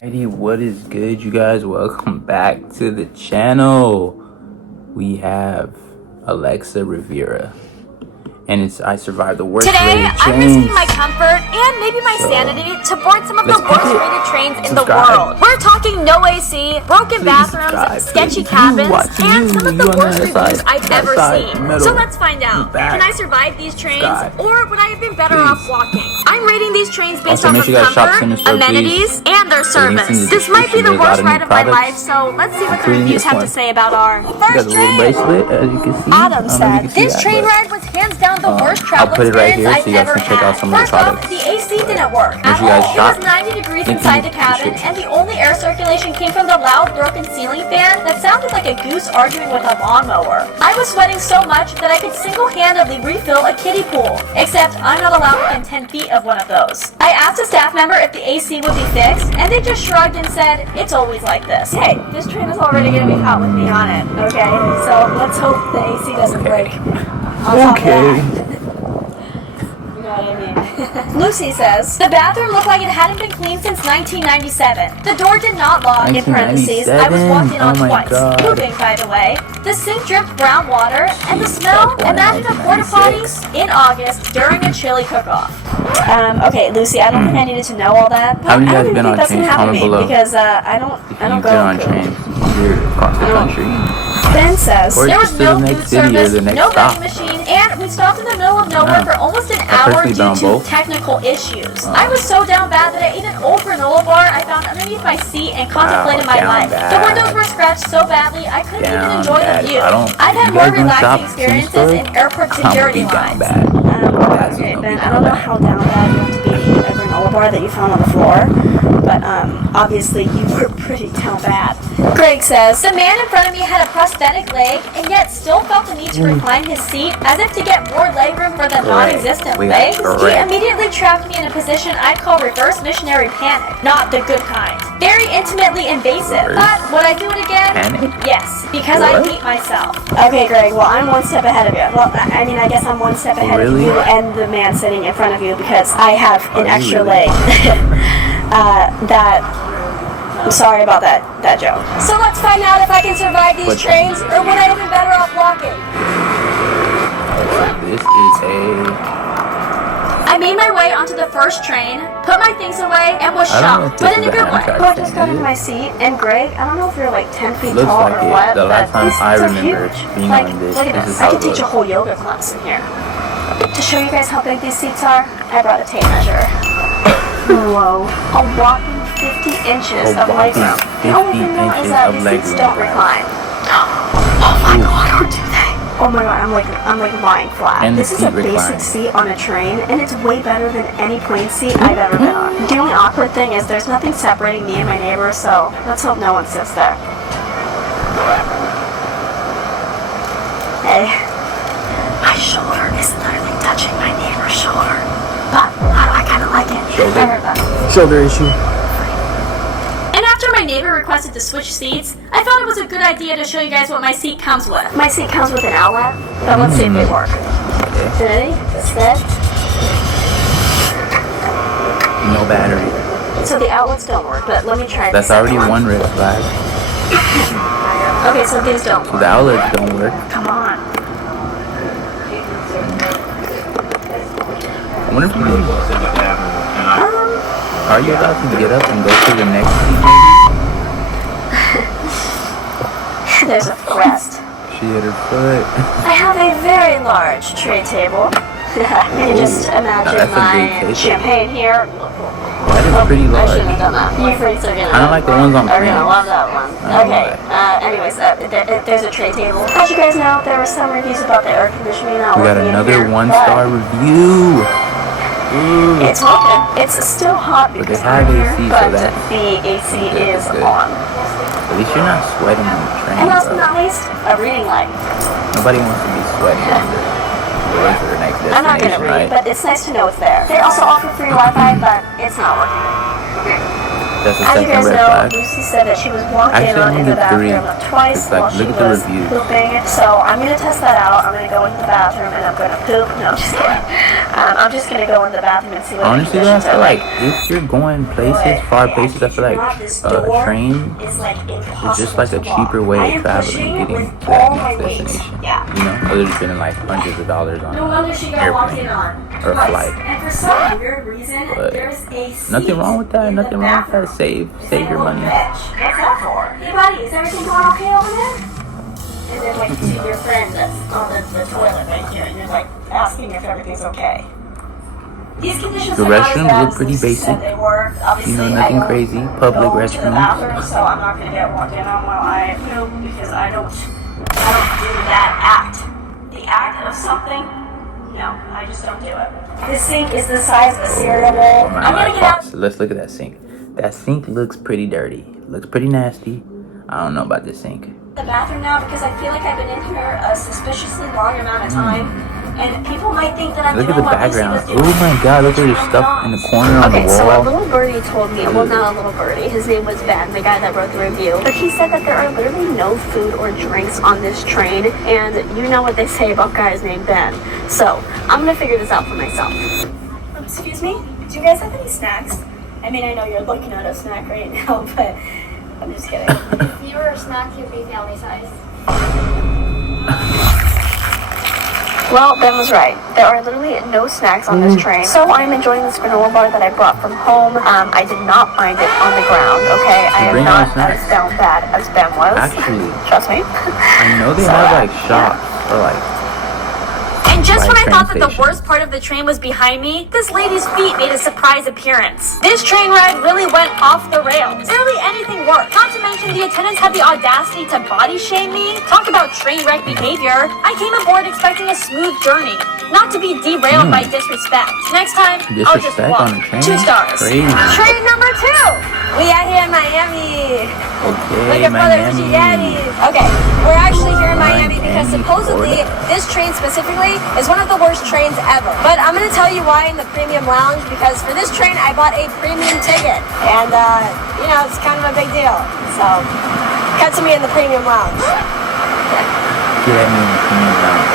Hey, what is good, you guys? Welcome back to the channel. We have Alexa Rivera, and it's I survived the worst Today, rated I'm trains. risking my comfort and maybe my sanity to board some of the worst rated trains in the world. We're talking no AC, broken bathrooms, sketchy cabins, and some of the worst reviews I've ever seen. So let's find out. Can I survive these trains, or would I have been better off walking? I'm rating these trains based on their comfort, amenities, and their service. This might be the worst ride of my life, so let's see what the reviews have to say about our first train. Adam said, this train ride was hands down the worst travel experience I've ever had. First off, the AC didn't work at all. It was 90 degrees inside the cabin, and the only air circulation came from the loud, broken ceiling fan that sounded like a goose arguing with a lawnmower. I was sweating so much that I could single-handedly refill a kiddie pool, except I'm not allowed within 10 feet of one of those. I asked a staff member if the AC would be fixed, and they just shrugged and said, it's always like this. Hey, this train is already going to be hot with me on it, okay? So let's hope the AC doesn't break. Okay. You know what I mean? Lucy says, the bathroom looked like it hadn't been cleaned since 1997. The door did not lock, in parentheses. I was walked in on twice. Moving, by the way. The sink dripped brown water, and the smell, imagine a porta potty in August during a chili cook-off. Okay, Lucy, I don't think I needed to know all that. How many of you guys been on trains? Comment below. Because I don't go on trains here across the country. Ben says, there was no food service, no vending machine, and we stopped in the middle of nowhere for almost an hour due to technical issues. I was so down bad that I ate an old granola bar I found underneath my seat and contemplated my life. The windows were scratched so badly I couldn't even enjoy the view. I've had more relaxing experiences in airport security lines. Okay, Ben, I don't know how down bad you have to be to eat a granola bar that you found on the floor, but obviously you were pretty down bad. Greg says, the man in front of me had a prosthetic leg and yet still felt the need to recline his seat as if to get more legroom for the non-existent legs. He immediately trapped me in a position I'd call reverse missionary panic, not the good kind. Very intimately invasive, but would I do it again? Yes, because I hate myself. Okay, Greg, well, I'm one step ahead of you. Well, I mean, I guess I'm one step ahead of you and the man sitting in front of you because I have an extra leg. I'm sorry about that joke. So let's find out if I can survive these trains, or would I have been better off walking? This is I made my way onto the first train, put my things away, and was shocked, but in a good way. So I just got into my seat, and Greg, I don't know if you're like 10 feet tall or what, the last time I remember being on this. Look at this. I could teach a whole yoga class in here. To show you guys how big these seats are, I brought a tape measure. Whoa. A whopping 50 inches of legroom. The only thing though is that these seats don't recline. Oh my god, or do they? Oh my god, I'm like lying flat. And this is a basic seat on a train, and it's way better than any plane seat I've ever been on. The only awkward thing is there's nothing separating me and my neighbor, so let's hope no one sits there. Hey, my shoulder is literally touching my neighbor's shoulder. But I kind of like it. Shoulder issue. And after my neighbor requested to switch seats, I thought it was a good idea to show you guys what my seat comes with. My seat comes with an outlet, but let's see if they work. Ready? Set. No battery. So the outlets don't work, but let me try this. That's already one red flag. Okay, so these don't work. The outlets don't work. Come on. I wonder if you are you allowed to get up and go to the next seat, maybe? There's a rest. She hit her foot. I have a very large tray table. Can you just imagine my champagne here? That is pretty large. I shouldn't have done that. You freaks are gonna I don't like the ones on are gonna love that one. Okay. Anyways, there's a tray table. As you guys know, there were some reviews about the air conditioning not working. We got another 1-star review. Ooh. It's working. It's still hot because I'm here, but the AC is on. At least you're not sweating on the train. And last but not least, a reading light. Nobody wants to be sweating on the way for the next destination, I'm not going to read, but it's nice to know it's there. They also offer free Wi-Fi, but it's not working. That's the As you second guys red know, flag. Lucy said that she was locked in Actually, I in think the it's three. bathroom twice It's like, while she look at the was reviews. pooping. So I'm gonna test that out. I'm gonna go into the bathroom and I'm gonna poop. No, I'm just kidding. I'm just gonna go in the bathroom and see what Honestly, the though, I conditions feel are like if you're going places, far places, I feel like a train is like is just like a cheaper way of traveling, getting to that next destination. You know, other than spending like hundreds of dollars on an airplane or a flight. And for some weird reason, But there's a nothing wrong with that. Nothing wrong with that. Save your money. What's that for? Hey buddy, is everything going okay over there? And then like you see your friend that's on the toilet right here, and you're like asking if everything's okay. These conditions The are not as restrooms bad look as pretty Lucy basic. said they were. Obviously, You know, I nothing don't crazy. Public go to the restrooms. bathroom, so I'm not gonna get walked in on while I poop because I don't do that act. The act of something. No, I just don't do it. This sink is the size of a cereal bowl. I'm gonna get out. Let's look at that sink. That sink looks pretty dirty. Looks pretty nasty. I don't know about this sink. The bathroom now because I feel like I've been in here a suspiciously long amount of time, and people might think that I'm Look at doing the what Lucy background. was doing. Oh my god, look at this stuff in the corner on the Okay, so a wall. little birdie told me, well, not a little birdie, his name was Ben, the guy that wrote the review, but he said that there are literally no food or drinks on this train, and you know what they say about guys named Ben. So, I'm gonna figure this out for myself. Excuse me? Do you guys have any snacks? I mean, I know you're looking at a snack right now, but I'm just kidding. If you were a snack, you'd be family size. Well, Ben was right. There are literally no snacks on this train. So I'm enjoying this granola bar that I brought from home. I did not find it on the ground, okay? I am bring not all as snacks? down bad as Ben was. Actually, Trust me. I know they have like shops or like. And just by when I train thought that the station. worst part of the train was behind me, this lady's feet made a surprise appearance. This train ride really went off the rails. Barely anything worked. Not to mention the attendants had the audacity to body shame me. Talk about train wreck behavior. I came aboard expecting a smooth journey, not to be derailed by disrespect. Next time, I'll just Disrespect walk. on a train? 2 stars. Crazy. Train number 2. We out here in Miami. Okay, Look at Brother Miami. Richie Daddies. Okay, we're actually here in Miami because Miami, supposedly Florida. this train specifically is one of the worst trains ever. But I'm gonna tell you why in the premium lounge, because for this train I bought a premium ticket, and you know, it's kind of a big deal. So cut to me in the premium lounge. Get me in the premium lounge.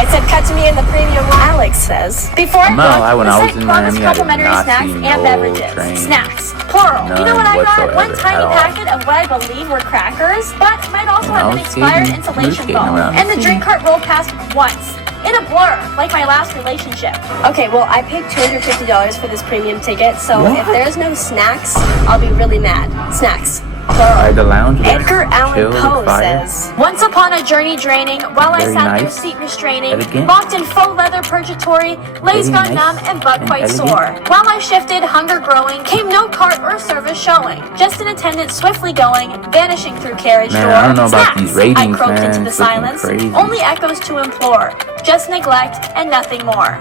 I said cut to me in the premium lounge. Alex says. Before I No, booked, when the I was site in promised Miami, I did complimentary not snacks see and no beverages. train. Snacks, plural. You know what I got? None One tiny whatsoever at all. packet of what I believe were crackers, but might also When I have been was expired skating, insulation we were skating foam. around And the the drink city. cart rolled past once. In a blur, like my last relationship. Okay, well, I paid $250 for this premium ticket, so if What? there's no snacks, I'll be really mad. Snacks. Alright, the lounge looks Edgar Allan chill Poe and fire. says, once upon a journey draining, while I Very sat there nice. seat restraining, Elegant. locked in faux leather purgatory, legs Very gone nice numb and butt and quite elegant. sore. While I shifted, hunger growing, came no cart or service showing. Just an attendant swiftly going, vanishing through carriage Man, door. I don't know about Snacks, these ratings, I croaked man. into the It's looking silence, crazy. only echoes to implore. Just neglect and nothing more.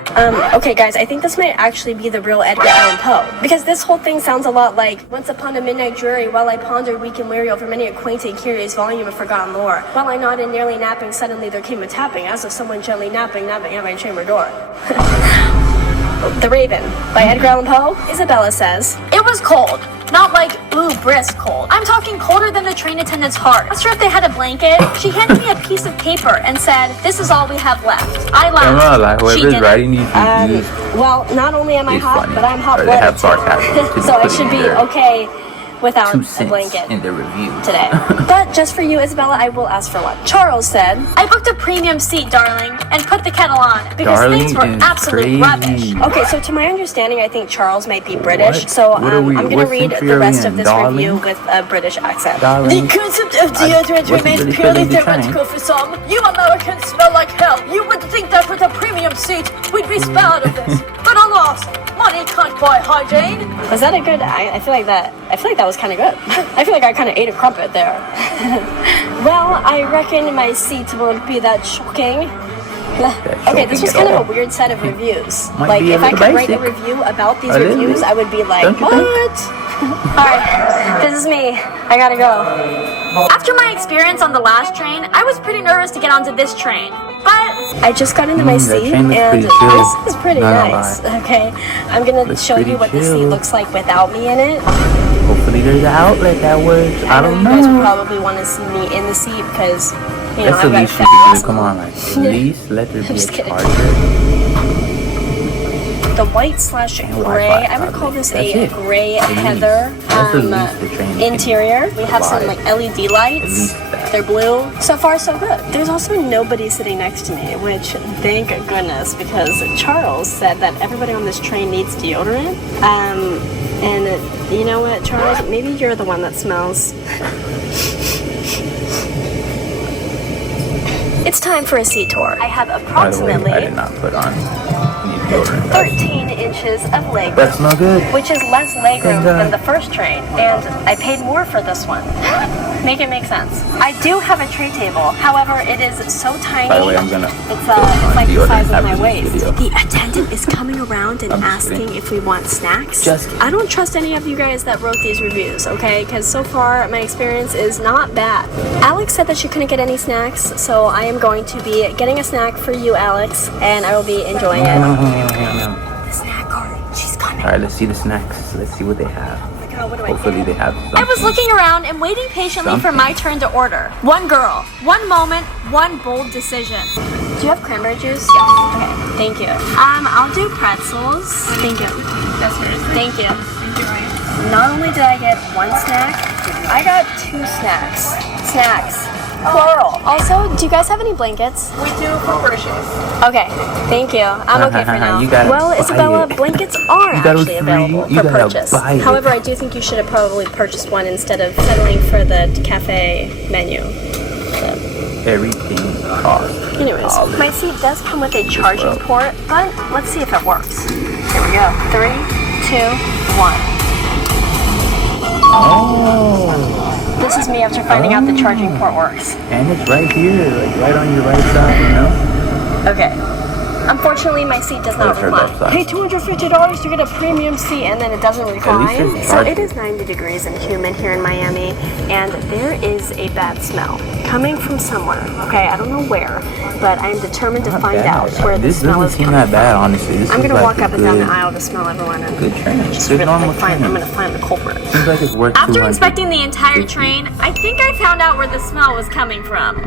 Okay guys, I think this might actually be the real Edgar Allan Poe. Because this whole thing sounds a lot like, once upon a midnight dreary, while I pondered weak and weary over many a quaint and curious volume of forgotten lore. While I nodded, nearly napping, suddenly there came a tapping, as of someone gently napping at my chamber door. The Raven, by Edgar Allan Poe. Isabella says, it was cold. Not like, ooh, brisk cold. I'm talking colder than the train attendant's heart. Not sure if they had a blanket. She handed me a piece of paper and said, this is all we have left. I laughed. I'm not like She whoever's didn't. writing these reviews. Well, not only am I It's hot, funny. but I'm Or hot they have blooded sarcasm to so I put should in be their okay without 2 a cents blanket in the review today. But just for you, Isabella, I will ask for one. Charles said, I booked a premium seat, darling, and put the kettle on because Darling things were is absolute crazy. rubbish. Okay, so to my understanding, I think Charles might be British. What? So What are we- I'm going to what read century the are we rest in, of this darling? review with a British accent. Darling, The concept of I deodorant wasn't remains really purely feeling the train. theoretical for some. You Americans smell like hell. You would think that with a premium seat, we'd be spared of this. But alas, money can't buy hygiene. Was that a good? I feel like that was kind of good. I feel like I kind of ate a crumpet there. Well, I reckon my seat won't be that shocking. Okay, this was shocking kind at of a weird set of reviews. Might Like, be a if I little could write a basic. review about these A little reviews, bit. I would be like, Don't you think? what? Alright, this is me. I gotta go. After my experience on the last train, I was pretty nervous to get onto this train. But I just got into my seat, and this is pretty nice. Okay, I'm gonna show you what the seat looks like without me in it. Hopefully there's an outlet that works. I don't know. You guys probably want to see me in the seat because, you know, that's the least you can do. Come on, like, at least let there be a charger. The white/gray, I would call this a gray heather interior. We have some like LED lights. They're blue. So far, so good. There's also nobody sitting next to me, which thank goodness, because Charles said that everybody on this train needs deodorant. And you know what, Charles? Maybe you're the one that smells. It's time for a seat tour. I have approximately I did not put on any deodorant. 13 inches of legroom. That's not good. Which is less legroom than the first train, and I paid more for this one. Make it make sense. I do have a tray table, however, it is so tiny. By the way, I'm gonna. It's like the size of my waist. The attendant is coming around and asking if we want snacks. I don't trust any of you guys that wrote these reviews, okay? Because so far, my experience is not bad. Alex said that she couldn't get any snacks, so I am going to be getting a snack for you, Alex, and I will be enjoying it. The snack cart, she's coming. Alright, let's see the snacks. Let's see what they have. Hopefully they have something. I was looking around and waiting patiently for my turn to order. One girl, one moment, one bold decision. Do you have cranberry juice? Yes. Okay, thank you. I'll do pretzels. Thank you. That's hers. Thank you. Enjoy. Not only did I get one snack, I got 2 snacks. Snacks. Plural. Also, do you guys have any blankets? We do for purchase. Okay, thank you. I'm okay for now. Well, Isabella, blankets are actually available for purchase. However, I do think you should have probably purchased one instead of settling for the cafe menu. Everything costs. Anyways, my seat does come with a charging port, but let's see if it works. Here we go. 3, 2, 1. Oh. This is me after finding out the charging port works. And it's right here, like right on your right side, you know? Okay. Unfortunately, my seat does not recline. Pay $250 to get a premium seat, and then it doesn't recline. So it is 90 degrees and humid here in Miami, and there is a bad smell coming from somewhere. Okay, I don't know where, but I am determined to find out where the smell is coming from. This doesn't seem that bad, honestly. I'm going to walk up and down the aisle to smell everyone, and good train. Just really I'm going to find the culprit. Seems like it's worth After inspecting the entire train, I think I found out where the smell was coming from.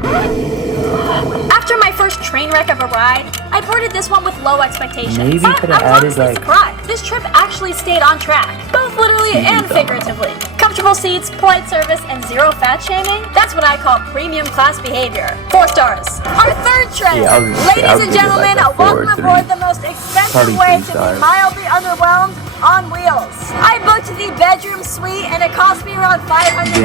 After my first train wreck of a ride, I boarded this one with low expectations. Maybe but I was honestly surprised. This trip actually stayed on track, both literally and figuratively. Comfortable seats, polite service, and zero fat shaming? That's what I call premium class behavior. 4 stars. Our third train. Ladies and gentlemen, welcome aboard the most expensive way to be mildly underwhelmed on wheels. I booked the bedroom suite and it cost me around $500.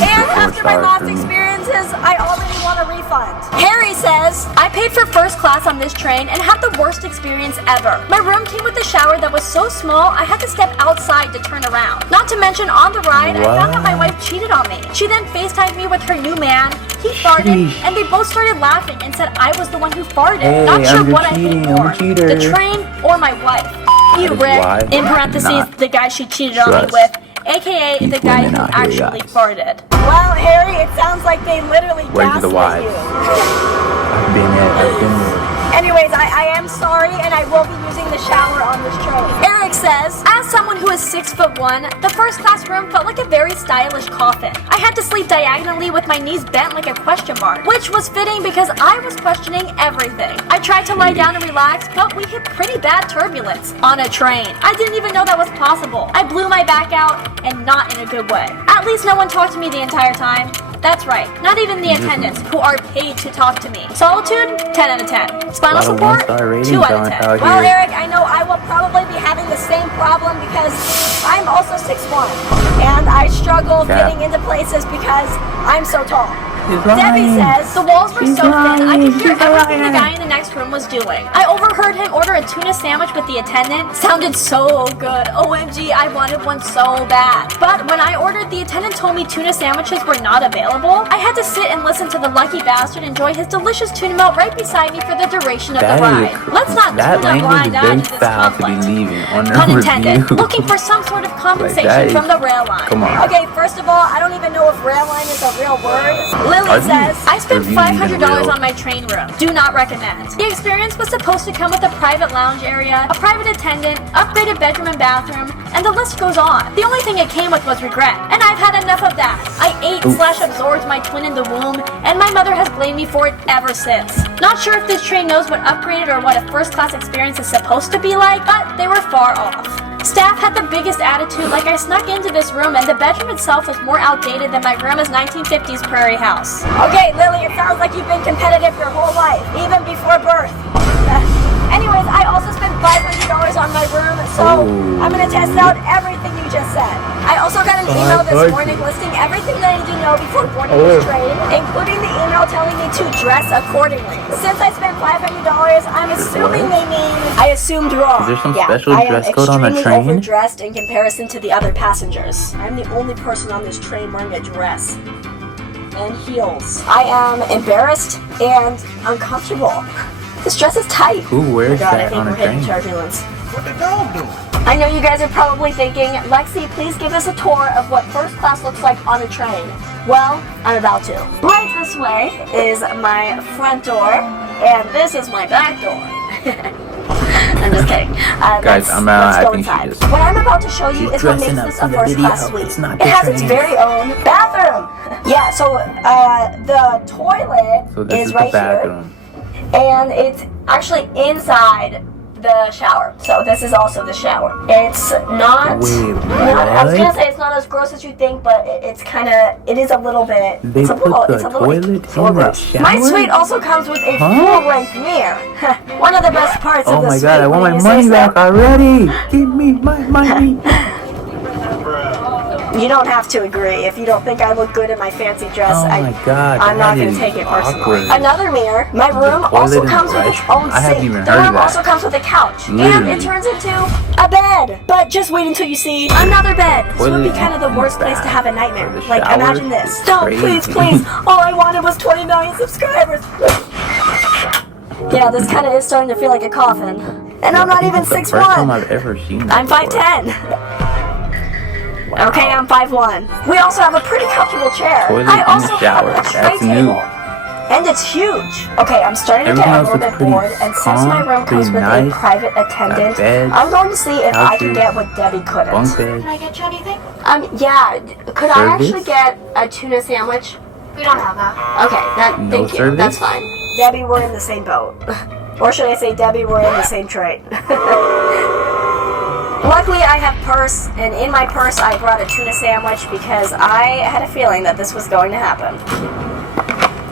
And after my last experiences, I already want a refund. Harry says, I paid for first class on this train and had the worst experience ever. My room came with a shower that was so small, I had to step outside to turn around. Not to mention, on the ride, I found out my wife cheated on me. She then FaceTimed me with her new man. He farted, and they both started laughing and said I was the one who farted. Hey, not sure what I hate more, the train or my wife. You, Rick, in parentheses, the guy she cheated on me with, aka the guy who actually farted. Well, Harry, it sounds like they literally gaslit you. I've been there. Anyways, I am sorry, and I will be using the shower on this train. Eric says, as someone who is 6'1", the first class room felt like a very stylish coffin. I had to sleep diagonally with my knees bent like a question mark, which was fitting because I was questioning everything. I tried to lie down and relax, but we hit pretty bad turbulence on a train. I didn't even know that was possible. I blew my back out, and not in a good way. At least no one talked to me the entire time. That's right, not even the attendants, who are paid to talk to me. Solitude, 10 out of 10. Spinal support, 2 out of 10. Well, Eric, I know I will probably be having the same problem because I'm also 6'1", and I struggle fitting into places because I'm so tall. Debbie says, the walls were so thin, I could hear everything the guy in the next room was doing. I overheard him order a tuna sandwich with the attendant. Sounded so good. OMG, I wanted one so bad. But when I ordered, the attendant told me tuna sandwiches were not available. I had to sit and listen to the lucky bastard enjoy his delicious tuna melt right beside me for the duration of the ride. Let's not tuna blind eye to this conflict. Pun intended. Looking for some sort of compensation from the rail line. Okay, first of all, I don't even know if rail line is a real word. Lily says, I spent $500 on my train room. Do not recommend. it. The experience was supposed to come with a private lounge area, a private attendant, upgraded bedroom and bathroom, and the list goes on. The only thing it came with was regret, and I've had enough of that. I ate/absorbed my twin in the womb, and my mother has blamed me for it ever since. Not sure if this train knows what upgraded or what a first-class experience is supposed to be like, but they were far off. Staff had the biggest attitude, like I snuck into this room and the bedroom itself was more outdated than my grandma's 1950s prairie house. Okay, Lily, it sounds like you've been competitive your whole life, even before birth. Anyways, I also spent $500 on my room, so I'm going to test out everything you just said. I also got an email this morning listing everything that I need to know before boarding this train, including the email telling me to dress accordingly. Since I spent $500, I'm assuming they mean I assumed wrong. Is there some special dress code on the train? I am extremely overdressed in comparison to the other passengers. I'm the only person on this train wearing a dress and heels. I am embarrassed and uncomfortable. This dress is tight. Who wears that on a train? Turbulence. What the dog doing? I know you guys are probably thinking, Lexi, please give us a tour of what first class looks like on a train. Well, I'm about to. Right this way is my front door, and this is my back door. I'm just kidding. Guys, let's go inside. What I'm about to show you is what makes this a first class suite. It has its very own bathroom. Yeah, so the toilet is right here. And it's actually inside the shower. So this is also the shower. It's not, I was gonna say it's not as gross as you think, but it is a little bit, it's a little gross. My suite also comes with a full-length mirror. One of the best parts of the suite. Oh my god, I want my money back already! Give me my money! You don't have to agree. If you don't think I look good in my fancy dress, I'm not going to take it personally. Another mirror. My room also comes with its own sink. The room also comes with a couch. And it turns into a bed. But just wait until you see another bed. This would be kind of the worst place to have a nightmare. Like, imagine this. Stop, please, please. All I wanted was 20 million subscribers. Yeah, this kind of is starting to feel like a coffin. And I'm not even 6'1". I'm 5'10". Wow. Okay, I'm 5'1". We also have a pretty comfortable chair. I also have a tray table. And it's huge. Okay, I'm starting to get a little bit bored, and since my room comes with a private attendant, I'm going to see if I can get what Debbie couldn't. Can I get you anything? Yeah. Could I actually get a tuna sandwich? We don't have that. Okay, thank you. That's fine. Debbie, we're in the same boat. Or should I say, Debbie, we're in the same train. Luckily, I have purse, and in my purse, I brought a tuna sandwich because I had a feeling that this was going to happen.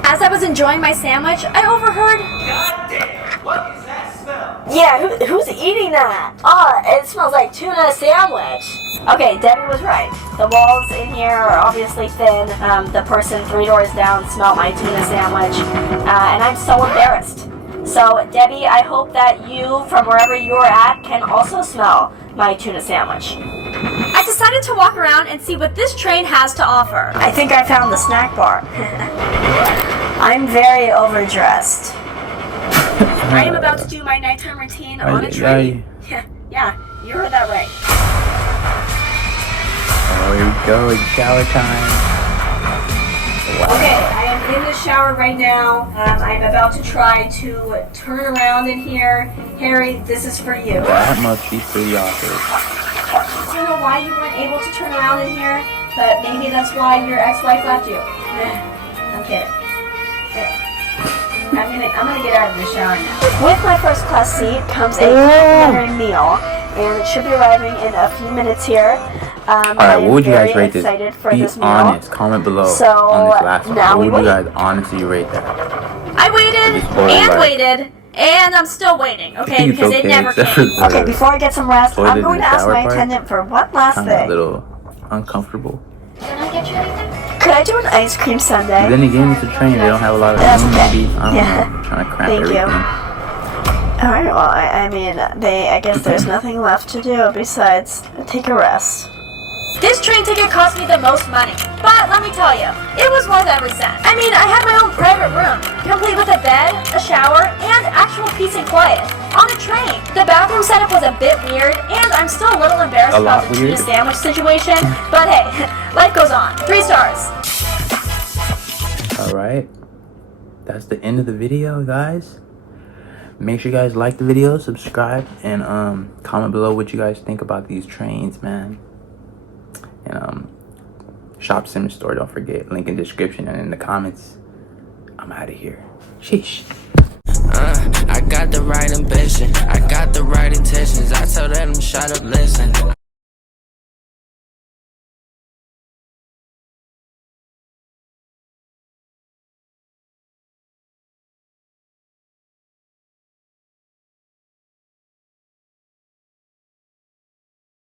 As I was enjoying my sandwich, I overheard... God damn, what is that smell? Yeah, who's eating that? Oh, it smells like tuna sandwich. Okay, Debbie was right. The walls in here are obviously thin. The person 3 doors down smelled my tuna sandwich, and I'm so embarrassed. So, Debbie, I hope that you, from wherever you're at, can also smell my tuna sandwich. I decided to walk around and see what this train has to offer. I think I found the snack bar. I'm very overdressed. I am about to do my nighttime routine on a train. Yeah, you heard that right. Oh, here we go, it's shower time. Wow. Okay, I am in the shower right now. I'm about to try to turn around in here. Harry, this is for you. That must be pretty awkward. I don't know why you weren't able to turn around in here, but maybe that's why your ex-wife left you. I'm kidding. I'm gonna get out of the shower now. With my first class seat comes a complimentary meal, and it should be arriving in a few minutes here. Alright, what would you guys rate this? Be honest. Comment below on this last one. What would you guys honestly rate that? I waited and waited, and I'm still waiting, okay? Because it never came. Okay, before I get some rest, I'm going to ask my attendant for one last thing. A little uncomfortable. Can I get you anything? Could I do an ice cream sundae? Then again, it's a train. They don't have a lot of room, maybe. I don't know. I'm trying to cramp everything. Alright, well, I mean, I guess there's nothing left to do besides take a rest. This train ticket cost me the most money, but let me tell you, it was worth every cent. I mean, I had my own private room, complete with a bed, a shower, and actual peace and quiet. On a train. The bathroom setup was a bit weird, and I'm still a little embarrassed about the tuna sandwich situation, but hey, life goes on. 3 stars. Alright, that's the end of the video, guys. make sure you guys like the video, subscribe, and comment below what you guys think about these trains, man. And shop Simmons store, don't forget, link in description and in the comments. I'm out of here. Sheesh. I got the right ambition, I got the right intentions. I told them shut up, listen.